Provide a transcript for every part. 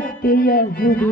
ಭಕ್ತಿಯ ಗುರು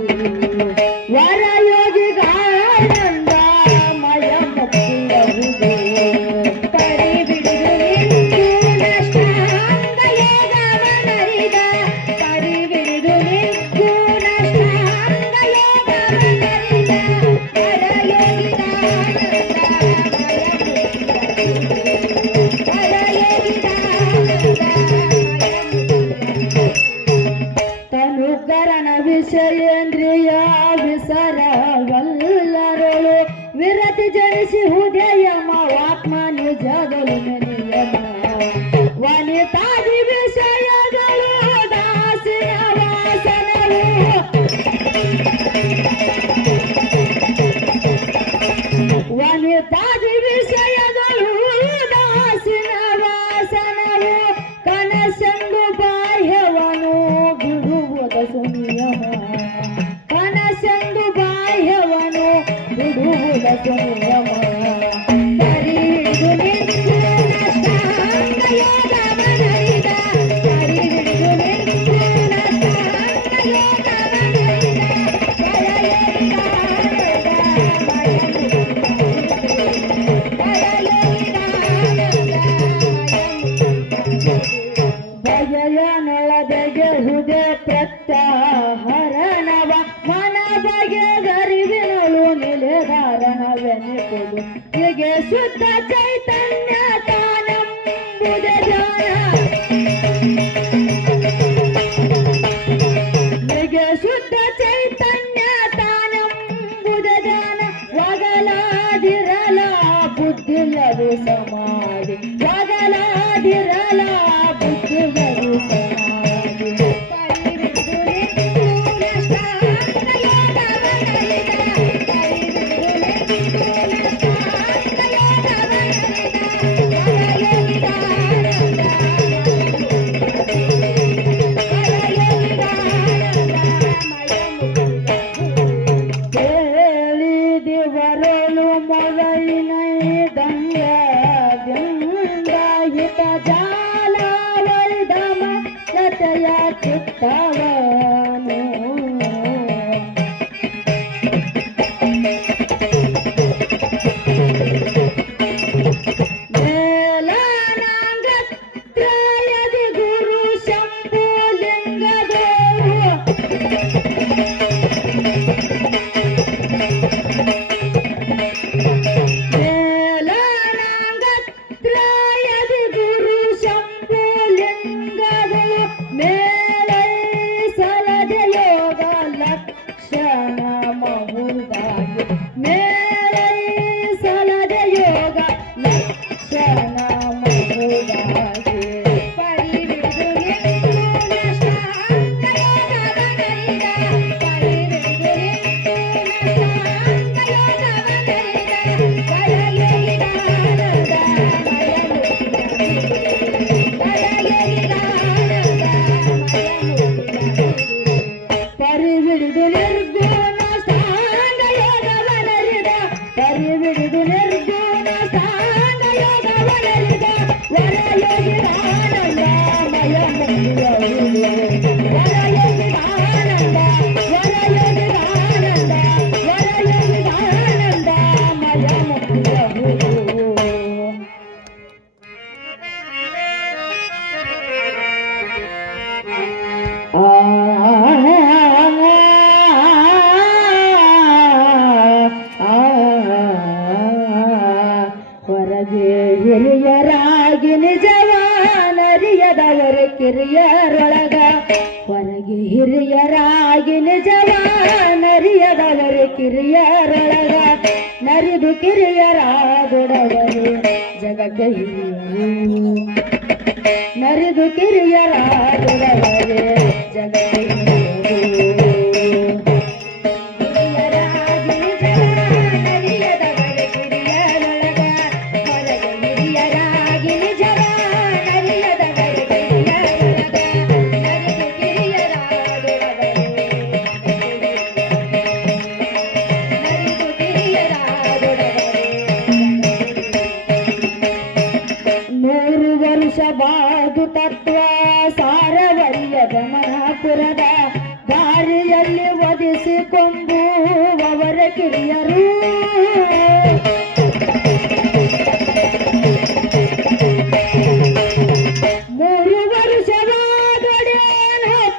ಹಿರಿಯರೊಳಗ ಹೊರಗೆ ಹಿರಿಯರಾಗಿ ನಿಜವ ನರಿಯದವರು ಕಿರಿಯರೊಳಗ ನರಿದು ಕಿರಿಯರಾದೊಡವರು ಜಗಕ್ಕೆ ಹಿರಿಯರು. ನರಿದು ಕಿರಿಯರಾದೊಡವರು ಜಗಕ್ಕೆ ಪುರುಷವಾದು ತತ್ವ ಸಾರವಲ್ಲದ ಮನಪುರದ ದಾರಿಯಲ್ಲಿ ಒದಿಸಿಕೊಂಡು ಅವರ ಕಿರಿಯರು. ಮೂರು ವರ್ಷವಾದೊಡೇನು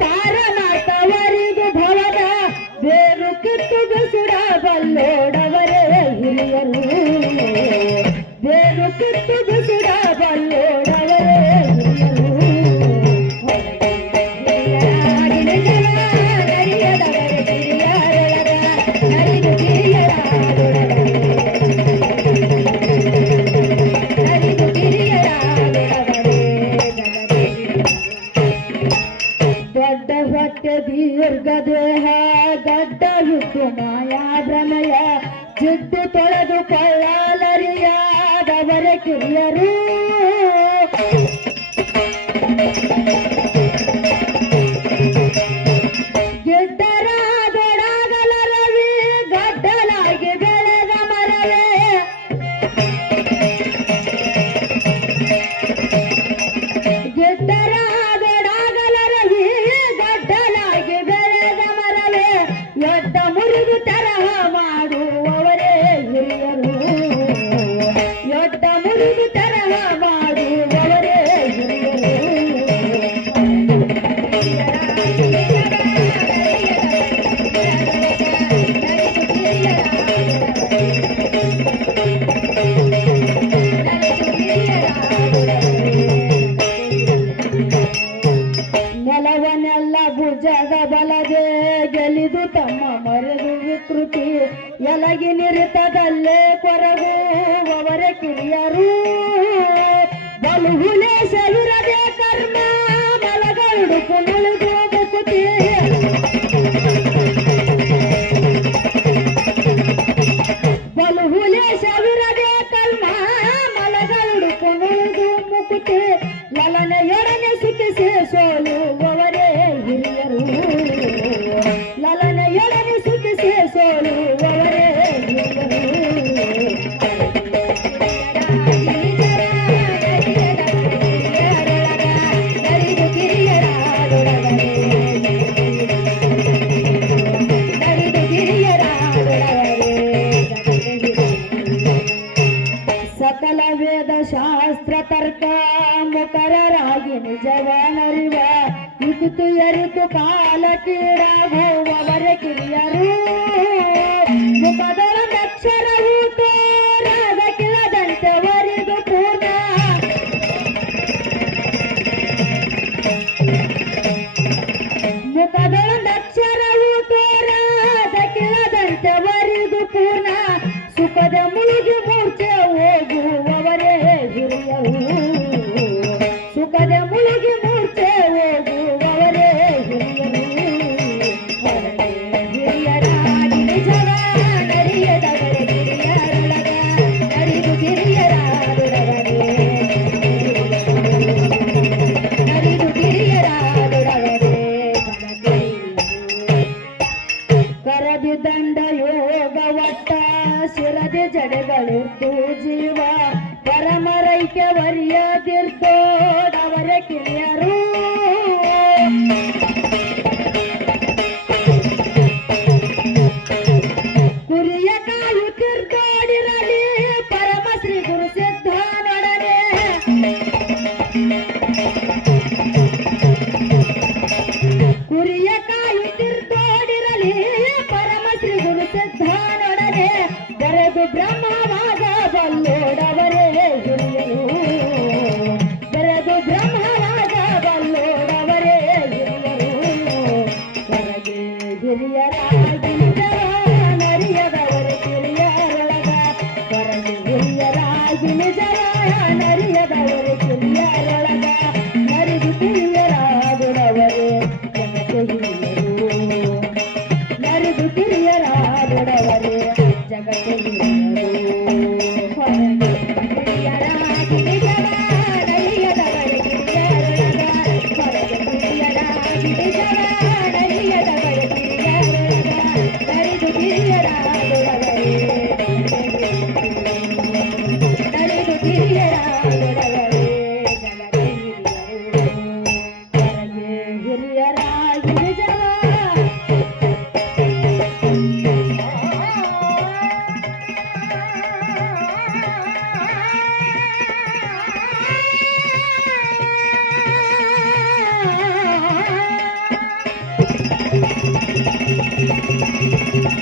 ತಾರ ಮಾತವರಿಗೆ ಭವದ ಬೇರು ಕಿತ್ತು ಬಿಸಿಡಬಲ್ಲೋಡ বাবা রে يا قايو ترقاي Kayaknya.